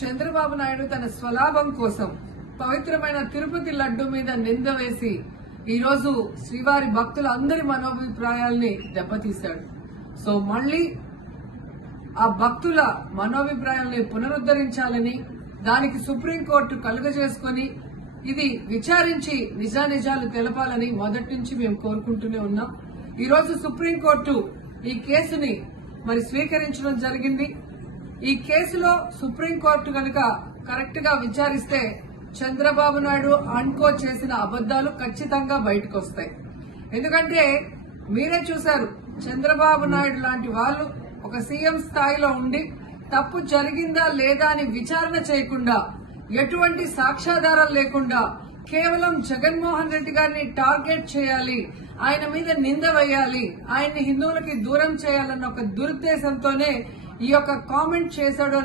చంద్రబాబు నాయుడు తన స్వలాభం కోసం పవిత్రమైన తిరుపతి లడ్డు మీద నింద వేసి ఈరోజు శ్రీవారి భక్తులందరి మనోభిప్రాయాల్ని దెబ్బతీశాడు. సో మళ్లీ ఆ భక్తుల మనోభిప్రాయాల్ని పునరుద్ధరించాలని, దానికి సుప్రీంకోర్టు కలుగజేసుకుని ఇది విచారించి నిజానిజాలు తెలపాలని మొదటి నుంచి మేము కోరుకుంటూనే ఉన్నాం. ఈరోజు సుప్రీంకోర్టు ఈ కేసుని స్వీకరించడం జరిగింది. ఈ కేసులో సుప్రీంకోర్టు కనుక కరెక్ట్ గా విచారిస్తే చంద్రబాబు నాయుడు అన్కో చేసిన అబద్దాలు ఖచ్చితంగా బయటకు వస్తాయి. ఎందుకంటే మీరే చూశారు, చంద్రబాబు నాయుడు లాంటి వాళ్ళు ఒక సీఎం స్థాయిలో ఉండి తప్పు జరిగిందా లేదా అని విచారణ చేయకుండా, ఎటువంటి సాక్ష్యాధారాలు లేకుండా కేవలం జగన్మోహన్ రెడ్డి గారిని టార్గెట్ చేయాలి, ఆయన మీద నింద వేయాలి, ఆయన్ని హిందువులకి దూరం చేయాలన్న ఒక దురుద్దేశంతోనే ఈ యొక్క కామెంట్ చేశాడు.